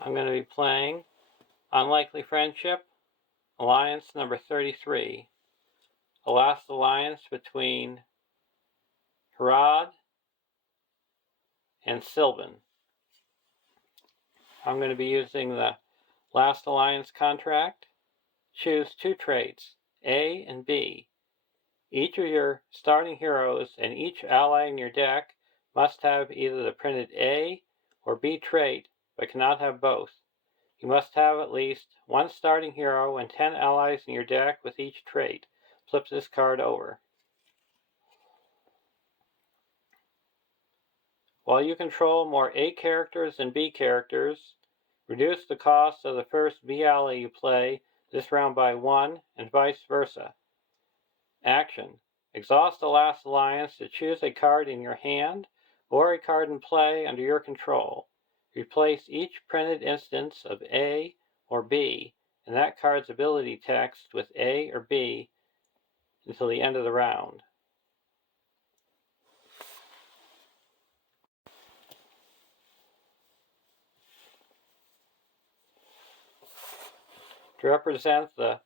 I'm going to be playing Unlikely Friendship, Alliance number 33. The last alliance between Harad and Silvan. I'm going to be using the last alliance contract. Choose two traits, A and B. Each of your starting heroes and each ally in your deck must have either the printed A or B trait, but cannot have both. You must have at least one starting hero and 10 allies in your deck with each trait. Flip this card over. While you control more A characters than B characters, reduce the cost of the first B ally you play this round by 1 and vice versa. Action. Exhaust the last alliance to choose a card in your hand or a card in play under your control. Replace each printed instance of A or B in that card's ability text with A or B until the end of the round. To represent the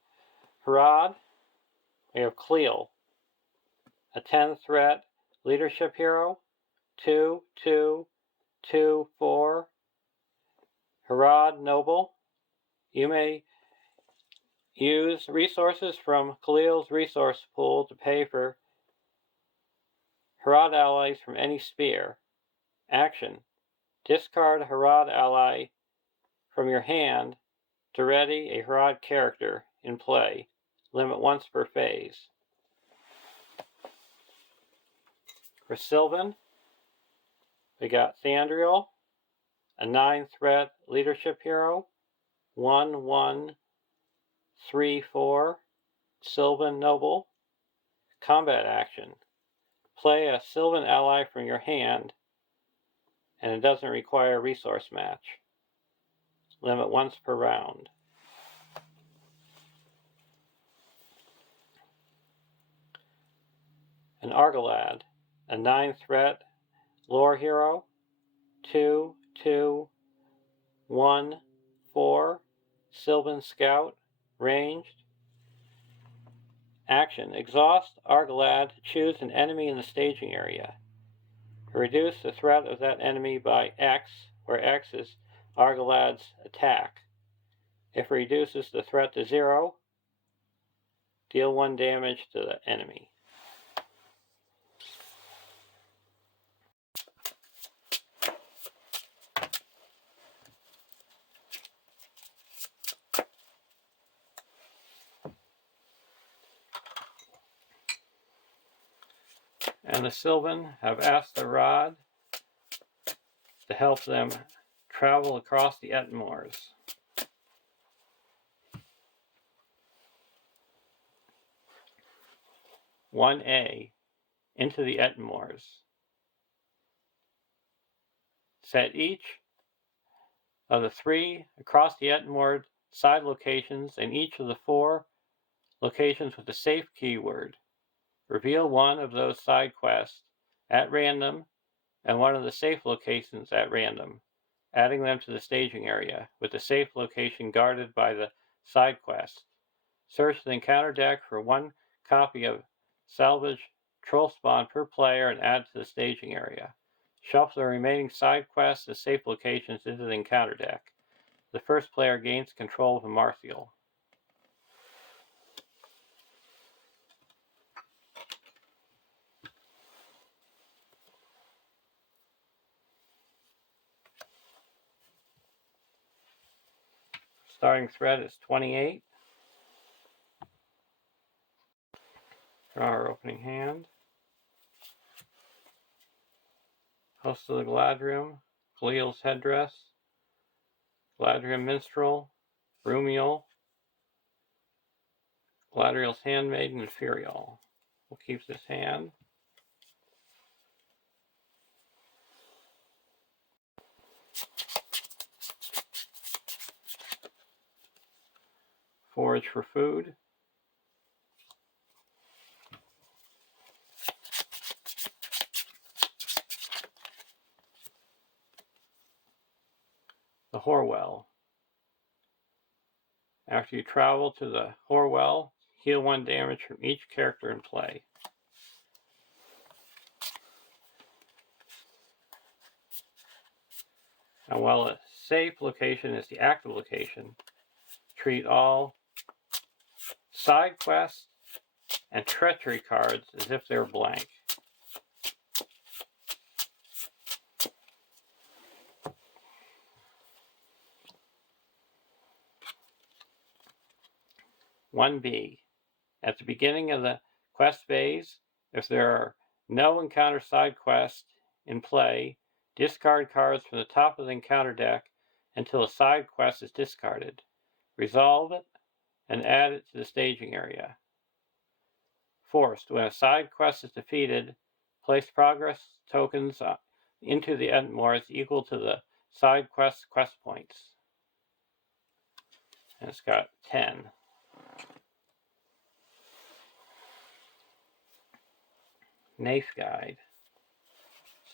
Harad, we have Cleel, a 10 threat leadership hero, 2/2/2/4 Harad Noble. You may use resources from Khalil's resource pool to pay for Harad allies from any sphere. Action. Discard a Harad ally from your hand to ready a Harad character in play. Limit once per phase. For Silvan, we got Thandriel, a 9 threat leadership hero, 1/1/3/4 Silvan Noble. Combat action. Play a Silvan ally from your hand, and it doesn't require a resource match. Limit once per round. An Argalad, a 9 threat lore hero, 2/2/1/4 Silvan Scout, ranged. Action. Exhaust Argalad to choose an enemy in the staging area. Reduce the threat of that enemy by X, where X is Argalad's attack. If it reduces the threat to 0, deal 1 damage to the enemy. And the Silvan have asked the Rod to help them travel across the Ettenmoors. "1A, into the Ettenmoors. Set each of the 3 across the Ettenmoor side locations and each of the 4 locations with the safe keyword. Reveal one of those side quests at random and one of the safe locations at random, adding them to the staging area, with the safe location guarded by the side quest. Search the encounter deck for 1 copy of Salvage Troll Spawn per player and add to the staging area. Shuffle the remaining side quests as safe locations into the encounter deck. The first player gains control of a Marthiel. Starting threat is 28. Draw our opening hand. Host of the Galadriel, Khalil's Headdress, Galadriel Minstrel, Rumiel, Galadriel's Handmaiden, and Furiel. We'll keep this hand. Forage for food. The Horwell. After you travel to the Horwell, heal 1 damage from each character in play. And while a safe location is the active location, treat all side quests and treachery cards as if they're blank. (1)B. At the beginning of the quest phase, if there are no encounter side quests in play, discard cards from the top of the encounter deck until a side quest is discarded. Resolve it and add it to the staging area. Forced. When a side quest is defeated, place progress tokens into the Ettenmoors equal to the side quest points. And it's got 10. Naif Guide.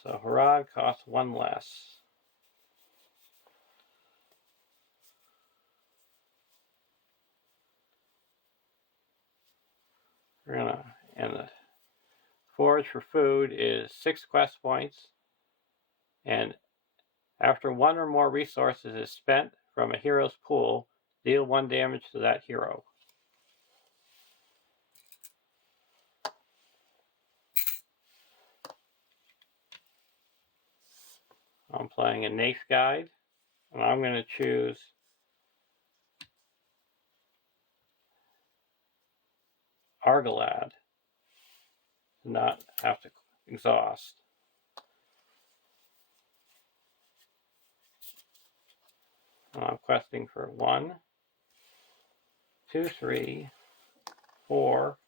So Harad costs 1 less. And the forage for food is 6 quest points. And after 1 or more resources is spent from a hero's pool, deal 1 damage to that hero. I'm playing a Naif Guide, and I'm going to choose Argalad to not have to exhaust. And I'm questing for 1, 2, 3, 4,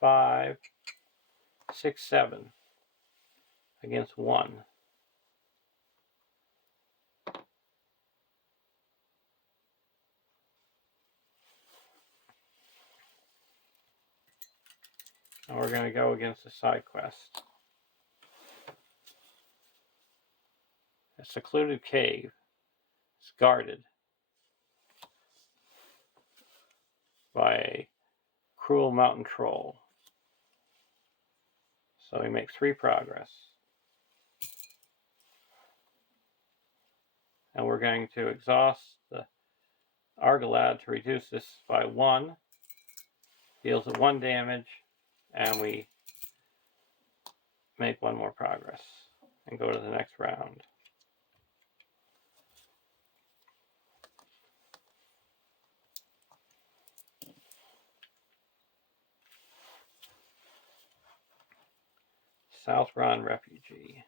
5, 6, 7 against 1. And we're going to go against the side quest. A secluded cave. It's guarded by a cruel mountain troll. So we make 3 progress. And we're going to exhaust the Argalad to reduce this by 1. Deals 1 damage, and we make 1 more progress and go to the next round. Southron Refugee.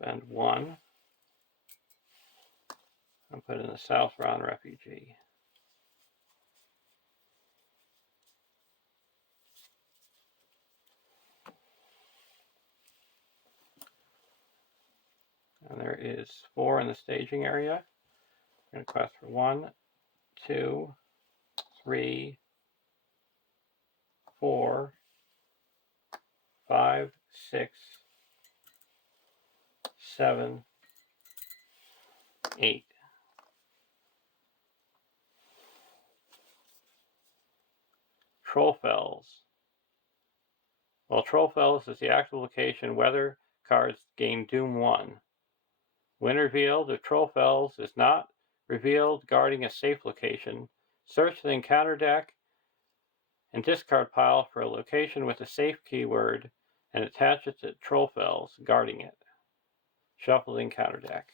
Spend 1 and put in the Southron Refugee. And there is 4 in the staging area. I'm going to quest for 1, 2, 3, 4, 5, 6, 7, 8. Trollfells. While Trollfells is the active location, weather cards gain Doom 1. When revealed, if Trollfells is not revealed guarding a safe location, search the encounter deck and discard pile for a location with a safe keyword and attach it to Trollfells guarding it. Shuffle the encounter deck.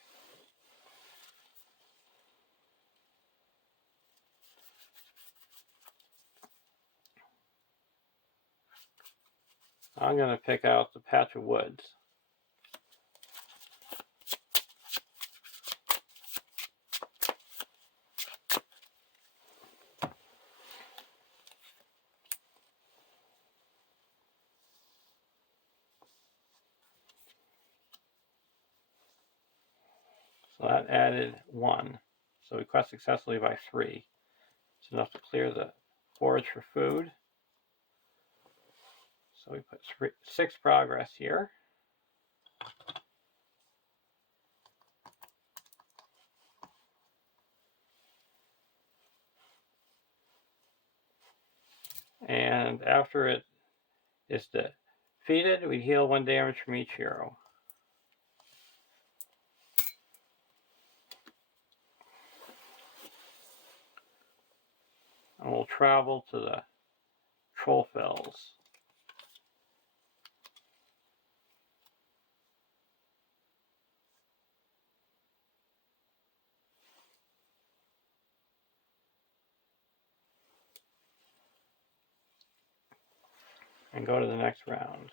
I'm going to pick out the Patch of Woods. So that added 1. So we quest successfully by 3. It's enough to clear the forage for food. So we put 6 progress here. And after it is defeated, we heal 1 damage from each hero. And we'll travel to the Troll Fells. And go to the next round.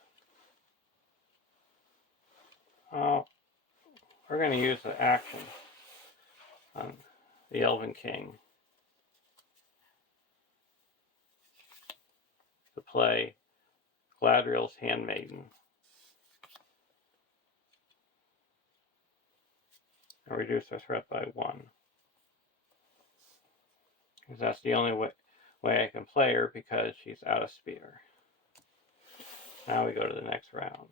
We're going to use the action on the Elven King to play Gladriel's Handmaiden and reduce our threat by 1. Because that's the only way I can play her, because she's out of spear. Now we go to the next round.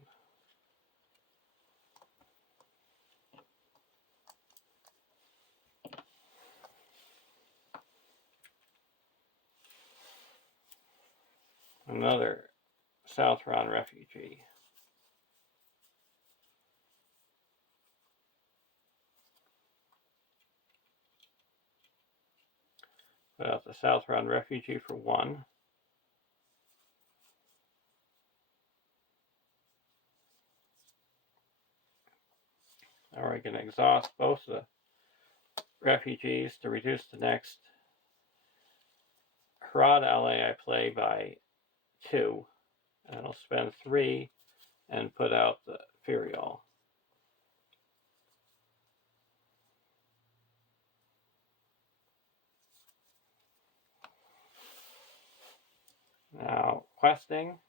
Another Southron refugee. Put out the Southron refugee for 1. Now we're going to exhaust both the refugees to reduce the next Harad ally I play by 2. And I'll spend 3 and put out the Furial. Now, questing,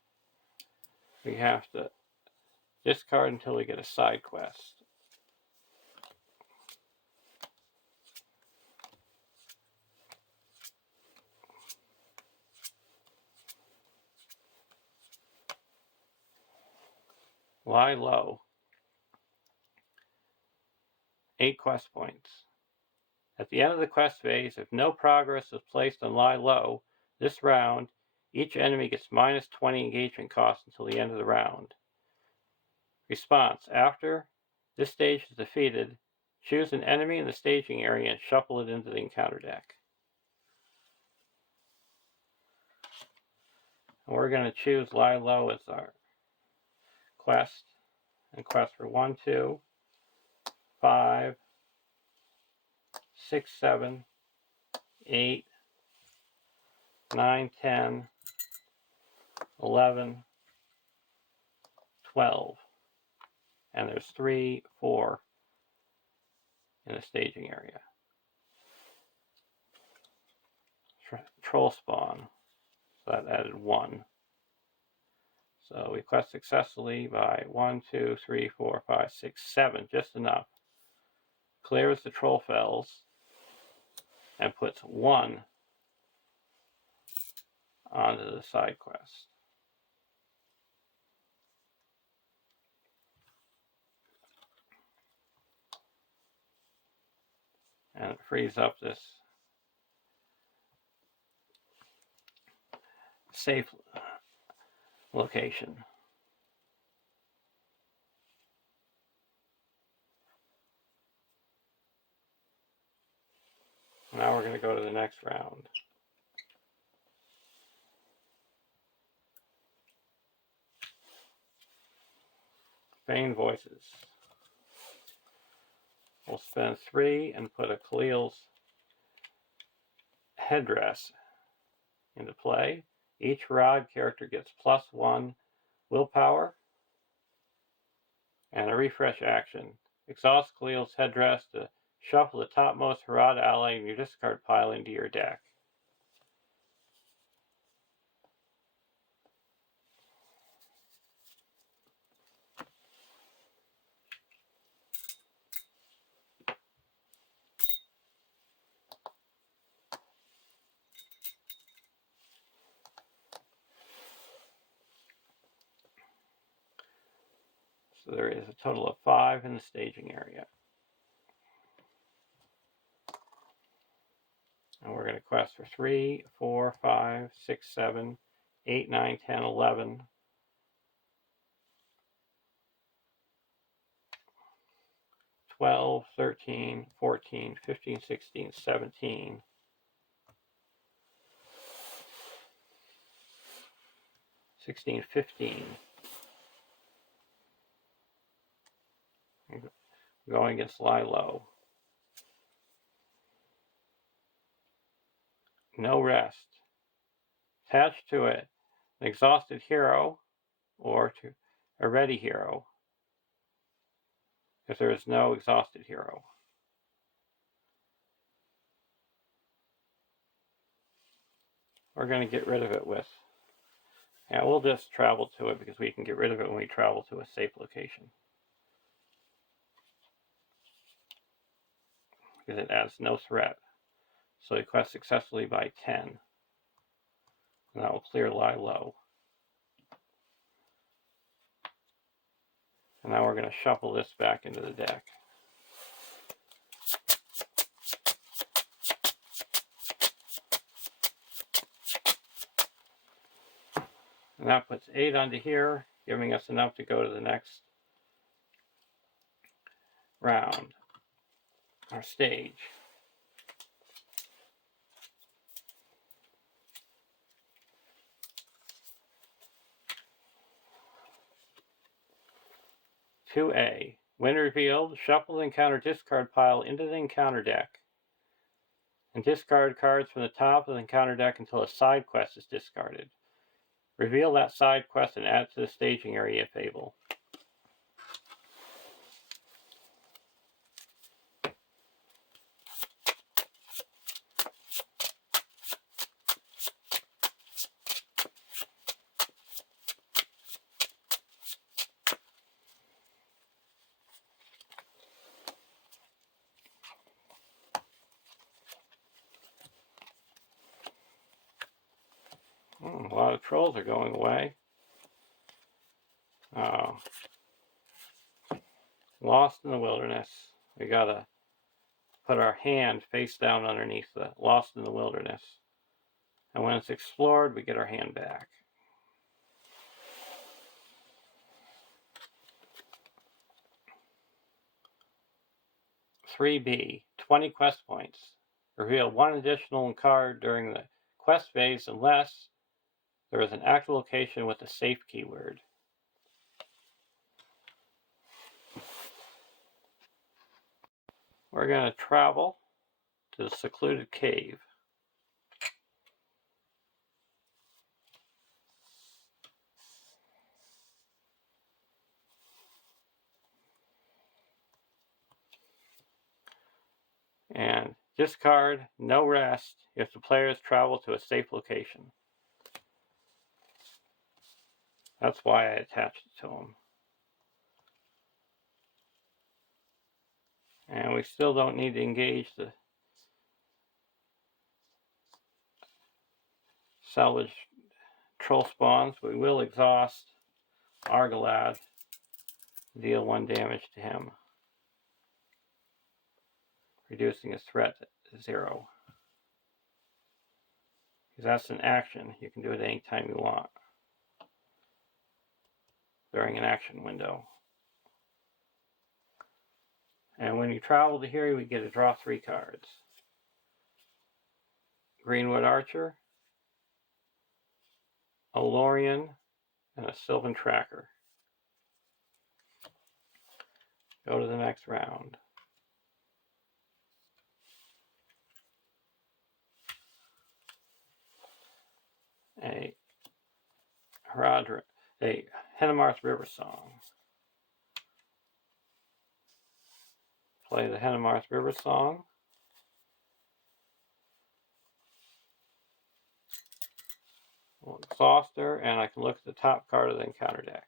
we have to discard until we get a side quest. Lie low. 8 quest points. At the end of the quest phase, if no progress is placed on Lie Low this round, each enemy gets minus 20 engagement cost until the end of the round. Response: after this stage is defeated, choose an enemy in the staging area and shuffle it into the encounter deck. And we're going to choose Lie Low as our quest. And quest for 1, 2, 5, 6, 7, 8, 9, 10, 11, 12. And there's 3, 4 in the staging area. Troll spawn. So that added 1. So we quest successfully by 1, 2, 3, 4, 5, 6, 7, just enough. Clears the Troll Fells and puts 1 onto the side quest. And it frees up this safe location. Now we're going to go to the next round. Vain Voices. We'll spend 3 and put a Khalil's headdress into play. Each Harad character gets +1 willpower and a refresh action. Exhaust Khalil's headdress to shuffle the topmost Harad ally in your discard pile into your deck. So there is a total of 5 in the staging area. And we're going to quest for 3, 4, 5, 6, 7, 8, 9, 10, 11. 12, 13, 14, 15, 16, 17. 16, 15. Going against lie low. No rest. Attached to it, an exhausted hero or to a ready hero if there is no exhausted hero. We're going to get rid of it with, yeah, we'll just travel to it because we can get rid of it when we travel to a safe location. Because it adds no threat. So we quest successfully by 10. And that will clear lie low. And now we're going to shuffle this back into the deck. And that puts 8 onto here, giving us enough to go to the next round, our stage. (2A). When revealed, shuffle the encounter discard pile into the encounter deck and discard cards from the top of the encounter deck until a side quest is discarded. Reveal that side quest and add it to the staging area if able. A lot of trolls are going away. Lost in the wilderness. We gotta put our hand face down underneath the Lost in the Wilderness. And when it's explored, we get our hand back. (3B). 20 quest points. Reveal 1 additional card during the quest phase unless there is an active location with a safe keyword. We're going to travel to the secluded cave. And discard no rest if the players travel to a safe location. That's why I attached it to them. And we still don't need to engage the salvage troll spawns, but we will exhaust Argalad, deal 1 damage to him, reducing his threat to 0. Because that's an action. You can do it anytime you want during an action window. And when you travel to here, we get to draw 3 cards. Greenwood Archer, a Lorien, and a Sylvan Tracker. Go to the next round. A Ettenmoors River Song. Play the Ettenmoors River Song. We'll exhaust her, and I can look at the top card of the encounter deck.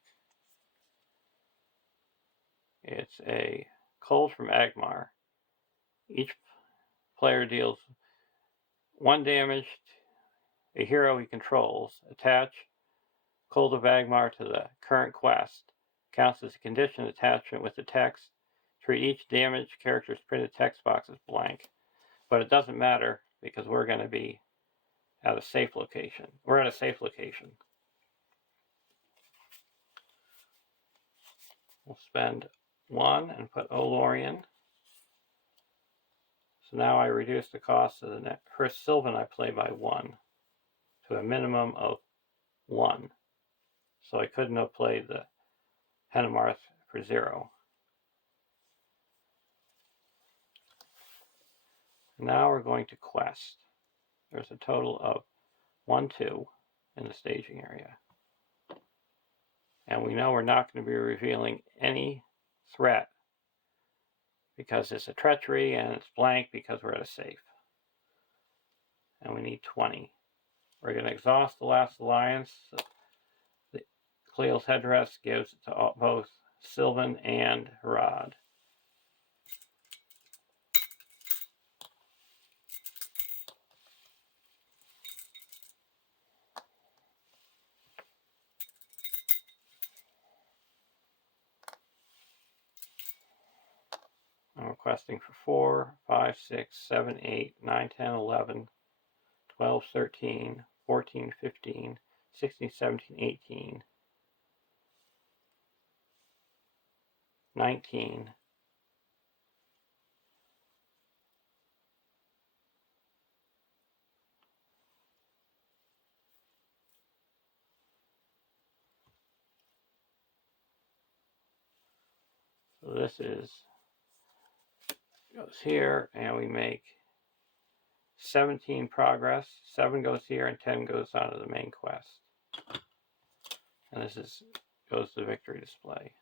It's a Cold from Agmar. Each player deals 1 damage to a hero he controls. Attach Cold of Agmar to the current quest counts as a condition attachment with the text. Treat each damaged character's printed text box as blank. But it doesn't matter because we're going to be at a safe location. We're at a safe location. We'll spend 1 and put Olorian. So now I reduce the cost of the first Silvan I play by 1 to a minimum of 1. So I couldn't have played the Ettenmoors for 0. Now we're going to quest. There's a total of 1, 2 in the staging area. And we know we're not going to be revealing any threat because it's a treachery, and it's blank because we're at a safe. And we need 20. We're going to exhaust the last alliance. The Cleo's headdress gives it to both Silvan and Harad. I'm requesting for 4, 5, 6, 7, 8, 9, 10, 11, 12, 13, 14, 15, 16, 17, 18, 19, so this goes here, and we make 17 progress. 7 goes here, and 10 goes on to the main quest. And this goes to the victory display.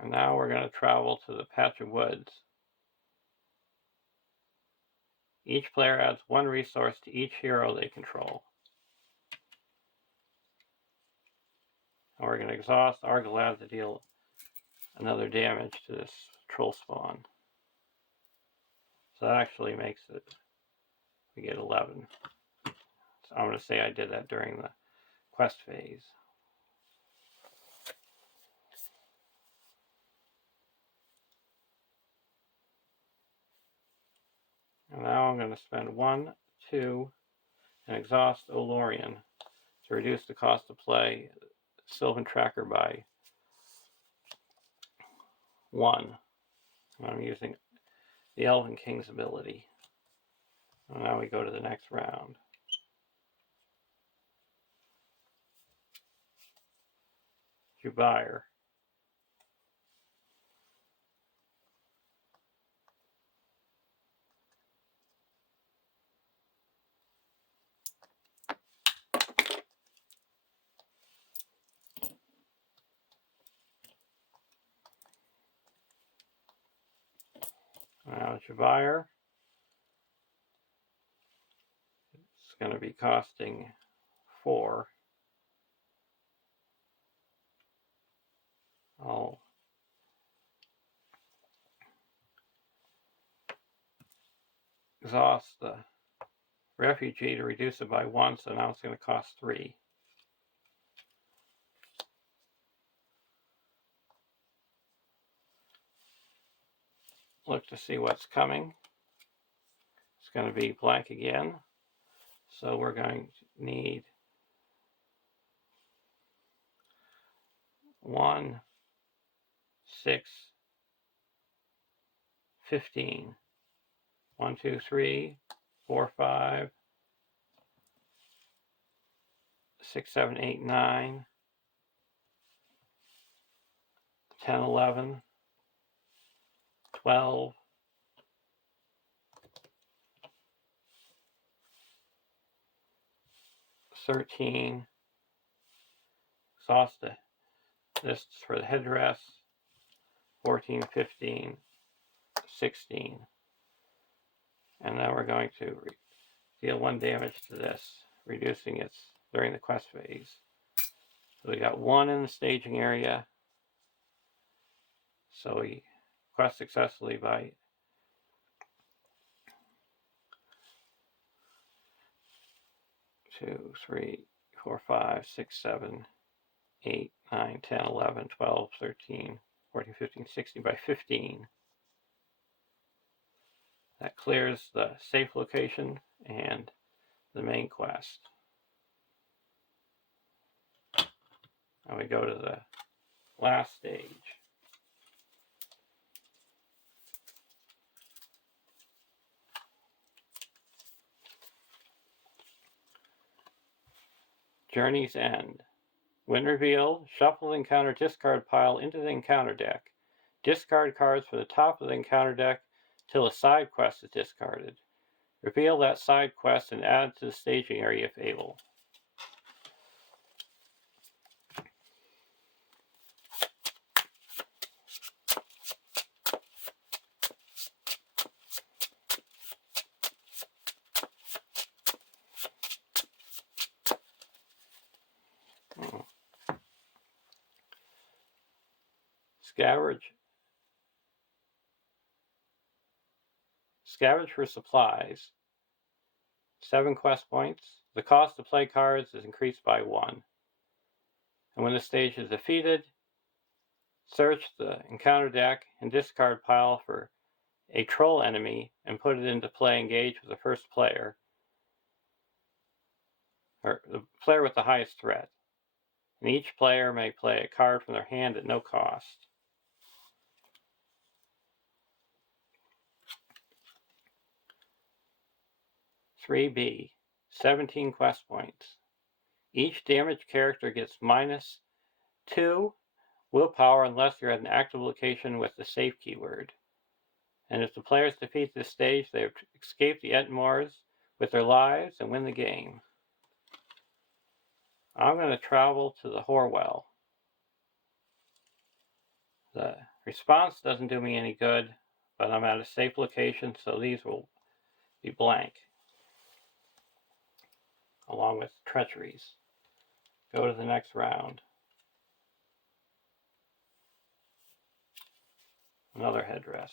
And now we're going to travel to the patch of woods. Each player adds 1 resource to each hero they control. And we're going to exhaust Argalad to deal another damage to this troll spawn. So that actually makes it, we get 11. So I'm going to say I did that during the quest phase. And now I'm going to spend 1, 2, and exhaust Olorian to reduce the cost to play Sylvan Tracker by 1. I'm using the Elven King's ability. And now we go to the next round. Jubire. Now Jubire. It's going to be costing 4. I'll exhaust the refugee to reduce it by 1, so now it's going to cost 3. Look to see what's coming. It's going to be blank again. So we're going to need 1, 6, 15. 1, 2, 3, 4, 5, 6, 7, 8, 9, 10, 11, 12, 13, exhaust this for the headdress, 14, 15, 16. And now we're going to deal 1 damage to this, reducing it during the quest phase. So we got 1 in the staging area. So we quest successfully by 2, 3, 4, 5, 6, 7, 8, 9, 10, 11, 12, 13, 14, 15, 16 by 15. That clears the safe location and the main quest. And we go to the last stage. Journey's End. When revealed, shuffle the encounter discard pile into the encounter deck. Discard cards from the top of the encounter deck till a side quest is discarded. Reveal that side quest and add it to the staging area if able. Scavenge for supplies. 7 quest points. The cost to play cards is increased by 1. And when the stage is defeated, search the encounter deck and discard pile for a troll enemy and put it into play engage with the first player, or the player with the highest threat. And each player may play a card from their hand at no cost. (3B) 17 quest points. Each damaged character gets -2 willpower unless you're at an active location with the safe keyword. And if the players defeat this stage, they escape the Ettenmoors with their lives and win the game. I'm going to travel to the Horwell. The response doesn't do me any good, but I'm at a safe location, so these will be blank, along with treacheries. Go to the next round. Another headdress.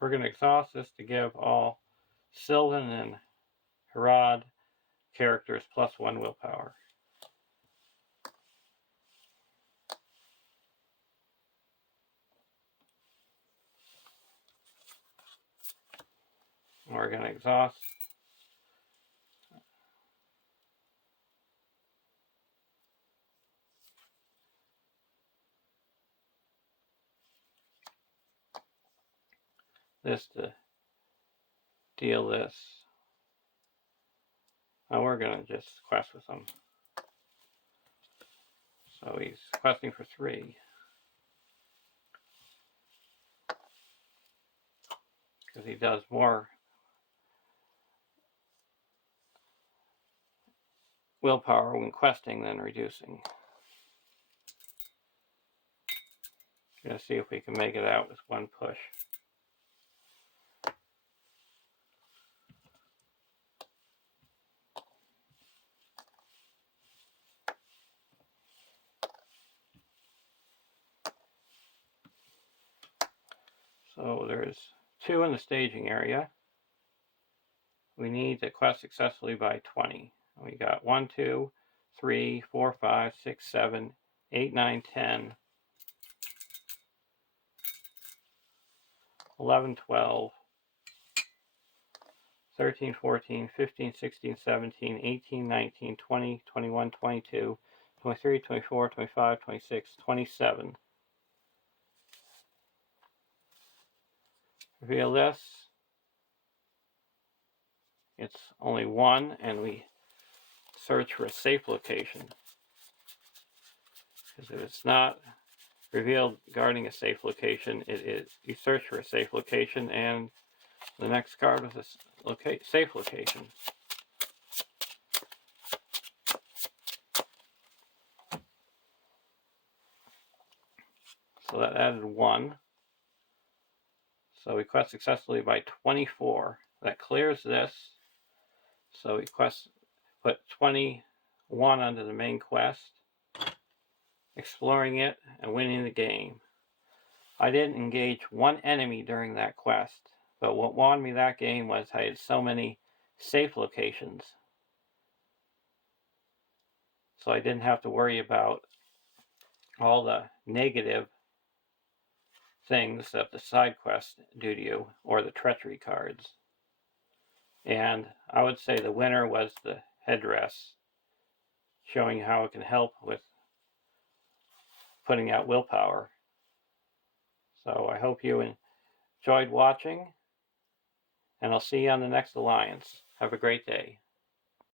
We're gonna exhaust this to give all Silvan and Harad characters +1 willpower. We're gonna exhaust this to deal this. And we're gonna just quest with him. So he's questing for 3. Because he does more willpower when questing than reducing. Gonna see if we can make it out with 1 push. So there's 2 in the staging area. We need to quest successfully by 20. We got 1, 2, 3, 4, 5, 6, 7, 8, 9, 10, 11, 12, 13, 14, 15, 16, 17, 18, 19, 20, 21, 22, 23, 24, 25, 26, 27. Reveal this. It's only 1, and we search for a safe location. Because if it's not revealed guarding a safe location, it is. You search for a safe location, and the next card was a safe location. So that added 1. So we quest successfully by 24. That clears this. So we put 21 under the main quest, exploring it and winning the game. I didn't engage one enemy during that quest, but what won me that game was I had so many safe locations. So I didn't have to worry about all the negative things that the side quests do to you, or the treachery cards. And I would say the winner was the headdress, showing how it can help with putting out willpower. So I hope you enjoyed watching, and I'll see you on the next Alliance. Have a great day.